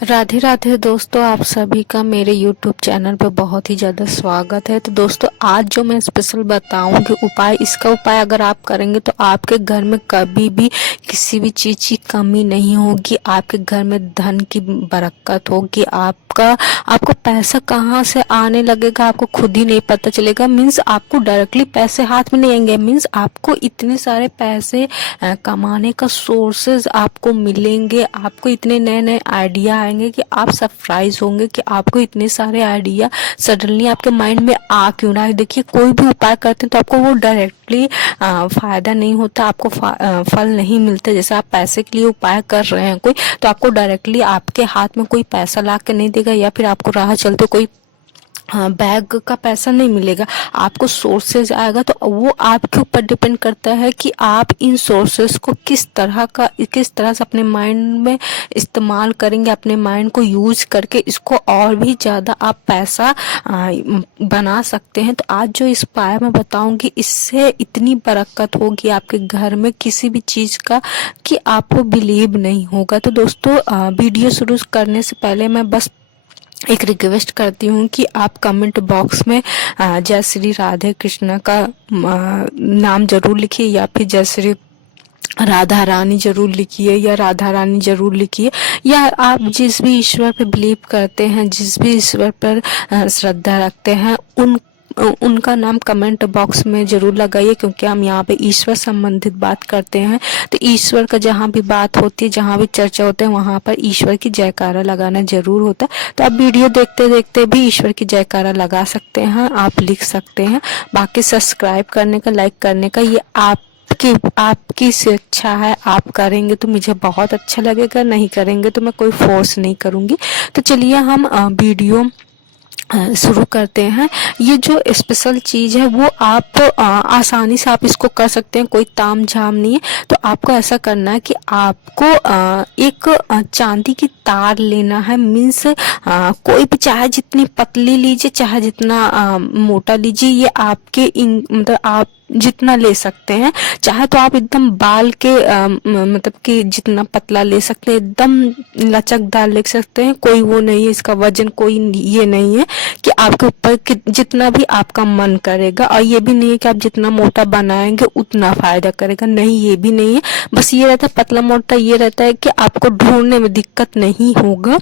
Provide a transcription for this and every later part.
राधे राधे दोस्तों, आप सभी का मेरे YouTube चैनल पे बहुत ही ज़्यादा स्वागत है। तो दोस्तों, आज जो मैं स्पेशल बताऊंगी उपाय, इसका उपाय अगर आप करेंगे तो आपके घर में कभी भी किसी भी चीज़ की कमी नहीं होगी। आपके घर में धन की बरकत होगी। आपको पैसा कहाँ से आने लगेगा आपको खुद ही नहीं पता चलेगा। मीन्स आपको डायरेक्टली पैसे हाथ में नहीं आएंगे। मीन्स आपको इतने सारे पैसे कमाने का सोर्सेज आपको मिलेंगे। आपको इतने नए नए आइडिया आएंगे कि आप सरप्राइज होंगे कि आपको इतने सारे आइडिया सडनली आपके माइंड में आ क्यों ना। देखिए, कोई भी उपाय करते हैं तो आपको वो डायरेक्टली फायदा नहीं होता, आपको फल नहीं मिलते। जैसे आप पैसे के लिए उपाय कर रहे हैं कोई, तो आपको डायरेक्टली आपके हाथ में कोई पैसा ला के नहीं देगा, या फिर आपको राह चलते कोई बैग का पैसा नहीं मिलेगा। आपको सोर्सेज आएगा, तो वो आपके ऊपर डिपेंड करता है कि आप इन सोर्सेज को किस तरह से अपने माइंड में इस्तेमाल करेंगे। अपने माइंड को यूज करके इसको और भी ज़्यादा आप पैसा बना सकते हैं। तो आज जो इस उपाय मैं बताऊंगी, इससे इतनी बरकत होगी आपके घर में किसी भी चीज़ का कि आपको बिलीव नहीं होगा। तो दोस्तों, वीडियो शुरू करने से पहले मैं बस एक रिक्वेस्ट करती हूँ कि आप कमेंट बॉक्स में जय श्री राधे कृष्ण का नाम जरूर लिखिए, या फिर जय श्री राधा रानी जरूर लिखिए, या राधा रानी जरूर लिखिए, या आप जिस भी ईश्वर पे बिलीव करते हैं, जिस भी ईश्वर पर श्रद्धा रखते हैं, उनका नाम कमेंट बॉक्स में जरूर लगाइए। क्योंकि हम यहाँ पे ईश्वर संबंधित बात करते हैं, तो ईश्वर का जहाँ भी बात होती है, जहाँ भी चर्चा होते हैं, वहाँ पर ईश्वर की जयकारा लगाना जरूर होता है। तो आप वीडियो देखते देखते भी ईश्वर की जयकारा लगा सकते हैं, आप लिख सकते हैं। बाकी सब्सक्राइब करने का, लाइक करने का, ये आपकी स्वेच्छा है। आप करेंगे तो मुझे बहुत अच्छा लगेगा, नहीं करेंगे तो मैं कोई फोर्स नहीं करूँगी। तो चलिए हम वीडियो शुरू करते हैं। ये जो स्पेशल चीज़ है वो आप आसानी से आप इसको कर सकते हैं, कोई ताम झाम नहीं है। तो आपको ऐसा करना है कि आपको एक चांदी की तार लेना है। मीन्स कोई भी, चाहे जितनी पतली लीजिए, चाहे जितना मोटा लीजिए, ये आपके मतलब आप जितना ले सकते हैं। चाहे तो आप एकदम बाल के मतलब कि जितना पतला ले सकते हैं, एकदम लचकदार ले सकते हैं। कोई वो नहीं है, इसका वजन कोई ये नहीं है कि आपके ऊपर जितना भी आपका मन करेगा। और ये भी नहीं है कि आप जितना मोटा बनाएंगे उतना फायदा करेगा, नहीं, ये भी नहीं है। बस ये रहता है पतला मोटा, ये रहता है कि आपको ढूंढने में दिक्कत नहीं होगा।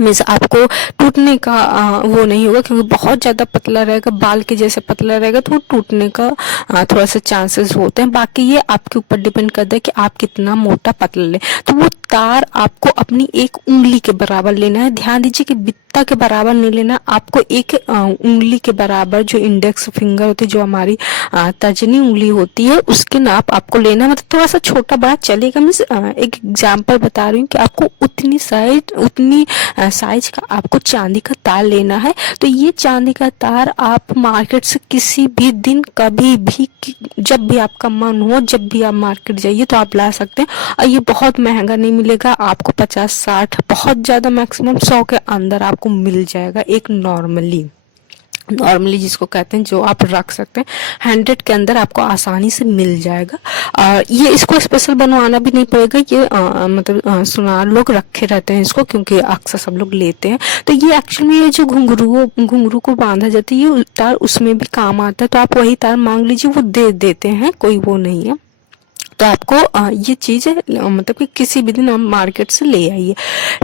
मीन्स आपको टूटने का वो नहीं होगा, क्योंकि बहुत ज़्यादा पतला रहेगा, बाल के जैसे पतला रहेगा तो टूटने का थोड़ा सा चांसेस होते हैं। बाकी ये आपके ऊपर डिपेंड करता है कि आप कितना मोटा पतला लें। तो वो तार आपको अपनी एक उंगली के बराबर लेना है। ध्यान दीजिए कि बित्ता के बराबर नहीं लेना, आपको एक उंगली के बराबर, जो इंडेक्स फिंगर होती है, जो हमारी तर्जनी उंगली होती है, उसके नाप आपको लेना। मतलब थोड़ा सा छोटा बड़ा चलेगा। मीन्स एक एग्जाम्पल बता रही हूँ कि आपको उतनी साइज का आपको चांदी का तार लेना है। तो ये चांदी का तार आप मार्केट से किसी भी दिन, कभी भी, जब भी आपका मन हो, जब भी आप मार्केट जाइए तो आप ला सकते हैं। और ये बहुत महंगा नहीं मिलेगा आपको, 50-60, बहुत ज़्यादा मैक्सिमम 100 के अंदर आपको मिल जाएगा। एक नॉर्मली जिसको कहते हैं, जो आप रख सकते हैं, 100 के अंदर आपको आसानी से मिल जाएगा। और ये इसको स्पेशल बनवाना भी नहीं पड़ेगा। ये मतलब सुनार लोग रखे रहते हैं इसको, क्योंकि अक्सर सब लोग लेते हैं। तो ये एक्चुअली में ये जो घुंघरू को बांधा जाता है, ये तार उसमें भी काम आता है। तो आप वही तार मांग लीजिए, वो दे देते हैं, कोई वो नहीं है। तो आपको ये चीज़ मतलब कि किसी भी दिन आप मार्केट से ले आइए।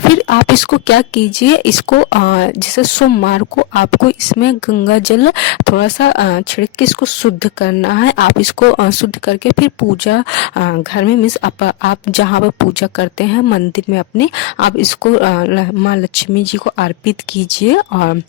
फिर आप इसको क्या कीजिए, इसको जैसे सोमवार को आपको इसमें गंगा जल थोड़ा सा छिड़क के इसको शुद्ध करना है। आप इसको शुद्ध करके फिर पूजा घर में, मीन्स आप जहाँ पर पूजा करते हैं मंदिर में अपने, आप इसको माँ लक्ष्मी जी को अर्पित कीजिए और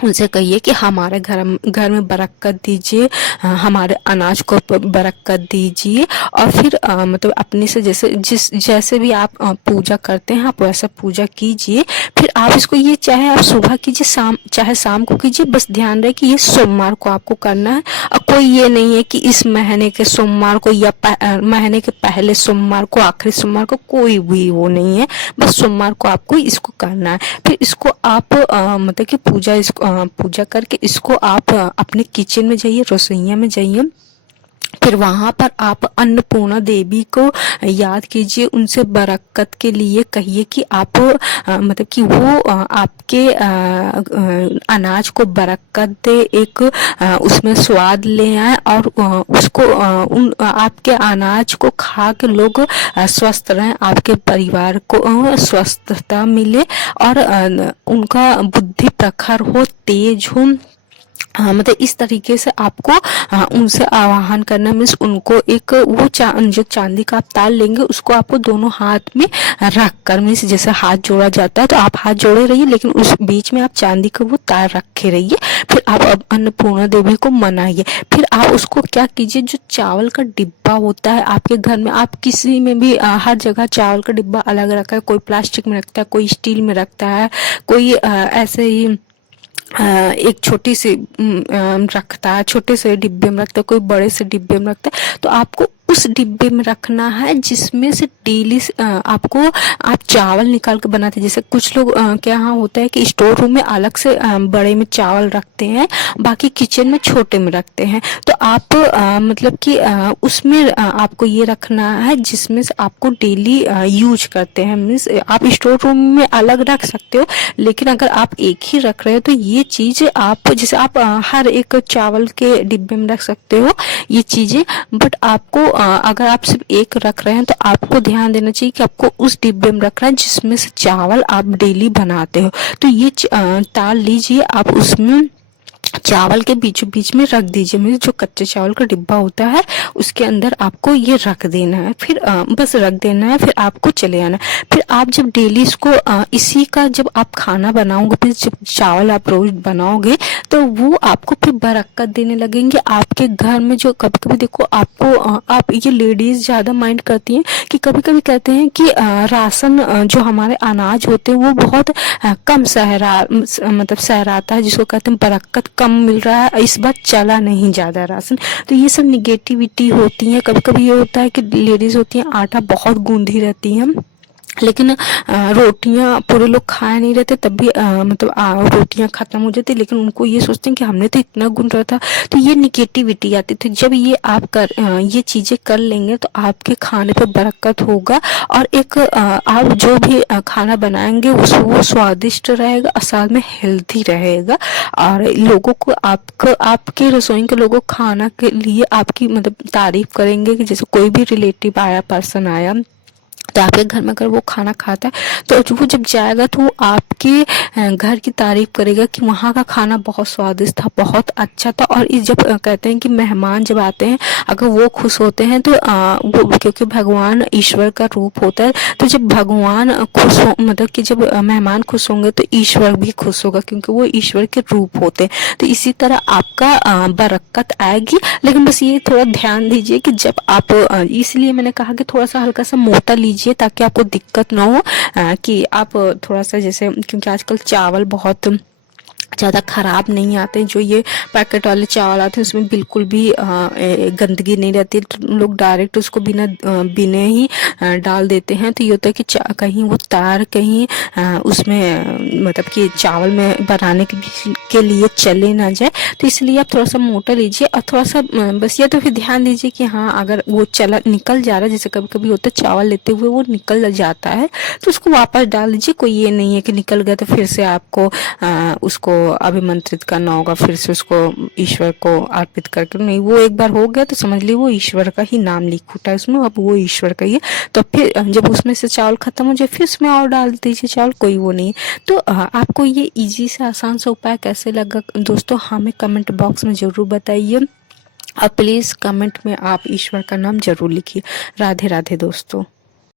उनसे कहिए कि हमारे घर में बरकत दीजिए, हमारे अनाज को बरकत दीजिए। और फिर मतलब अपने से जैसे भी आप पूजा करते हैं, आप वैसा पूजा कीजिए। फिर आप इसको, ये चाहे आप सुबह कीजिए, चाहे शाम को कीजिए, बस ध्यान रहे कि ये सोमवार को आपको करना है। और कोई ये नहीं है कि इस महीने के सोमवार को या महीने के पहले सोमवार को, आखिरी सोमवार को, कोई भी वो नहीं है। बस सोमवार को आपको इसको करना है। फिर इसको आप मतलब कि पूजा करके इसको आप अपने किचन में जाइए, रसोइया में जाइए, फिर वहां पर आप अन्नपूर्णा देवी को याद कीजिए, उनसे बरकत के लिए कहिए कि आप मतलब कि वो आपके अनाज को बरकत दे, एक उसमें स्वाद ले आए और उसको उन आपके अनाज को खा के लोग स्वस्थ रहें, आपके परिवार को स्वस्थता मिले और उनका बुद्धि प्रखर हो, तेज हो। मतलब इस तरीके से आपको उनसे आवाहन करना, मीन्स उनको एक वो जो चांदी का आप ताल लेंगे उसको आपको दोनों हाथ में रख कर, मीन्स जैसे हाथ जोड़ा जाता है तो आप हाथ जोड़े रहिए, लेकिन उस बीच में आप चांदी का वो तार रखे रहिए। फिर आप अब अन्नपूर्णा देवी को मनाइए। फिर आप उसको क्या कीजिए, जो चावल का डिब्बा होता है आपके घर में, आप किसी में भी हर जगह चावल का डिब्बा अलग रखा है, कोई प्लास्टिक में रखता है, कोई स्टील में रखता है, कोई ऐसे ही एक छोटी सी रखता है, छोटे से डिब्बे में रखता है, कोई बड़े से डिब्बे में रखता है। तो आपको उस डिब्बे में रखना है जिसमें से डेली आपको आप चावल निकाल के बनाते हैं। जैसे कुछ लोग क्या यहाँ होता है कि स्टोर रूम में अलग से बड़े में चावल रखते हैं, बाकी किचन में छोटे में रखते हैं। तो आप मतलब कि उसमें आपको ये रखना है जिसमें से आपको डेली यूज करते हैं। मीन्स आप स्टोर रूम में अलग रख सकते हो, लेकिन अगर आप एक ही रख रहे हो तो ये चीज आप जैसे आप हर एक चावल के डिब्बे में रख सकते हो ये चीजें, बट आपको अगर आप सिर्फ एक रख रहे हैं तो आपको ध्यान देना चाहिए कि आपको उस डिब्बे में रखना है जिसमें से चावल आप डेली बनाते हो। तो ये ताल लीजिए, आप उसमें चावल के बीचों बीच में रख दीजिए। मेरे जो कच्चे चावल का डिब्बा होता है उसके अंदर आपको ये रख देना है, फिर बस रख देना है, फिर आपको चले आना। फिर आप जब डेली इसको इसी का जब आप खाना बनाओगे, फिर जब चावल आप रोज बनाओगे तो वो आपको फिर बरकत देने लगेंगे आपके घर में। जो कभी कभी देखो आपको आप ये लेडीज ज्यादा माइंड करती हैं कि कभी कभी कहते हैं कि राशन जो हमारे अनाज होते हैं वो बहुत कम मतलब सहराता है, जिसको कहते हैं बरकत कम मिल रहा है, इस बार चला नहीं ज्यादा राशन। तो ये सब निगेटिविटी होती है। कभी कभी ये होता है कि लेडीज होती हैं आटा बहुत गूंधी रहती हैं, लेकिन रोटियां पूरे लोग खा नहीं रहते, तब भी मतलब रोटियां खत्म हो जाती, लेकिन उनको ये सोचते हैं कि हमने तो इतना गूंद रहा था। तो ये निगेटिविटी आती थी। जब ये आप ये चीजें कर लेंगे तो आपके खाने पे बरकत होगा और एक आप जो भी खाना बनाएंगे वो स्वादिष्ट रहेगा और साथ में हेल्थी रहेगा, और लोगों को आपके रसोई के लोगों खाना के लिए आपकी मतलब तारीफ करेंगे। कि जैसे कोई भी रिलेटिव आया, पर्सन आया तो आपके घर में अगर वो खाना खाता है तो वो जब जाएगा तो वो आपके घर की तारीफ करेगा कि वहाँ का खाना बहुत स्वादिष्ट था, बहुत अच्छा था। और इस जब कहते हैं कि मेहमान जब आते हैं अगर वो खुश होते हैं तो वो, क्योंकि भगवान ईश्वर का रूप होता है, तो जब भगवान खुश हो मतलब कि जब मेहमान खुश होंगे तो ईश्वर भी खुश होगा, क्योंकि वो ईश्वर के रूप होते हैं। तो इसी तरह आपका बरकत आएगी। लेकिन बस ये थोड़ा ध्यान दीजिए कि जब आप इसलिए मैंने कहा कि थोड़ा सा हल्का सा मोटा लीजिए ताकि आपको दिक्कत ना हो कि आप थोड़ा सा जैसे, क्योंकि आजकल चावल बहुत ज़्यादा ख़राब नहीं आते। जो ये पैकेट वाले चावल आते हैं उसमें बिल्कुल भी गंदगी नहीं रहती, तो लोग डायरेक्ट उसको बिना ही डाल देते हैं। तो ये होता है कि कहीं वो तार कहीं उसमें मतलब कि चावल में बनाने के लिए चले ना जाए। तो इसलिए आप थोड़ा सा मोटा लीजिए और थोड़ा सा बस ये तो फिर ध्यान दीजिए कि हाँ अगर वो निकल जा रहा है, जैसे कभी कभी होता है चावल लेते हुए वो निकल जाता है तो उसको वापस डाल दीजिए। कोई ये नहीं है कि निकल गया तो फिर से आपको उसको अभिमंत्रित करना होगा, फिर से उसको ईश्वर को अर्पित करके। नहीं, वो एक बार हो गया तो समझ ली वो ईश्वर का ही नाम लिख उठा है उसमें, अब वो ईश्वर का ही है। तो फिर जब उसमें से चावल खत्म हो जाए फिर उसमें और डाल दीजिए चावल, कोई वो नहीं। तो आपको ये इजी से आसान सा उपाय कैसे लगा दोस्तों, हमें कमेंट बॉक्स में जरूर बताइए और प्लीज कमेंट में आप ईश्वर का नाम जरूर लिखिए। राधे राधे दोस्तों।